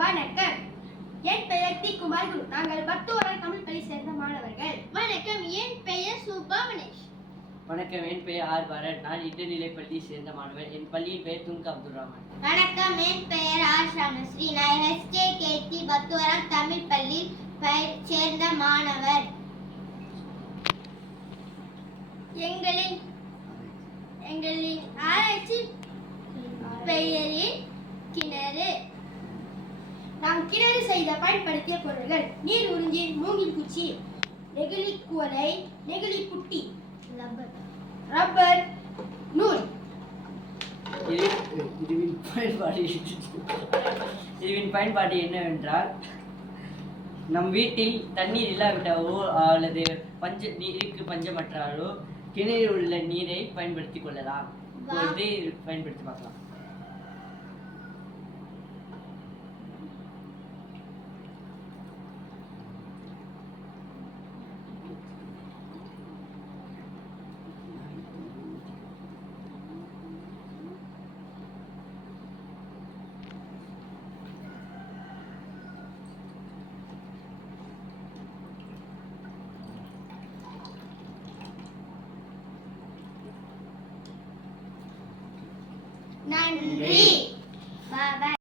வணக்கம். என் பெயர் டி. குமார் குரு. நாங்கள் 10 வரை தமிழ் பள்ளி சேர்ந்த மாணவர்கள். வணக்கம். என் பெயர் சுபா மனேஷ். வணக்கம். என் பெயர் ஆர் பாரத். நான் இடைநிலை பள்ளி சேர்ந்த மாணவர். என் பள்ளியின் பெயர் துங்க அப்துல் ரஹ்மான். வணக்கம். என் பெயர் ஆர் ஷாமஸ்ரீ. நான் HKKT 10 தமிழ் பள்ளி சேர்ந்த மாணவர். எங்களின் ஆராய்ச்சி பெயரில் கிணறு. நாம் கிணறு செய்த பயன்படுத்திய பொருட்கள்: நீர் உறிஞ்சி, மூங்கில் குச்சி, நெகிழி குவளை, நெகிழி புட்டி, ரப்பர், நூல். இதுவின் பயன்பாடு என்னவென்றால், நம் வீட்டில் தண்ணீர் இல்லாவிட்டாலோ அல்லது நீருக்கு பஞ்சமற்றாலோ கிணறில் உள்ள நீரை பயன்படுத்திக் கொள்ளலாம். பயன்படுத்தி பார்க்கலாம். நன்றி.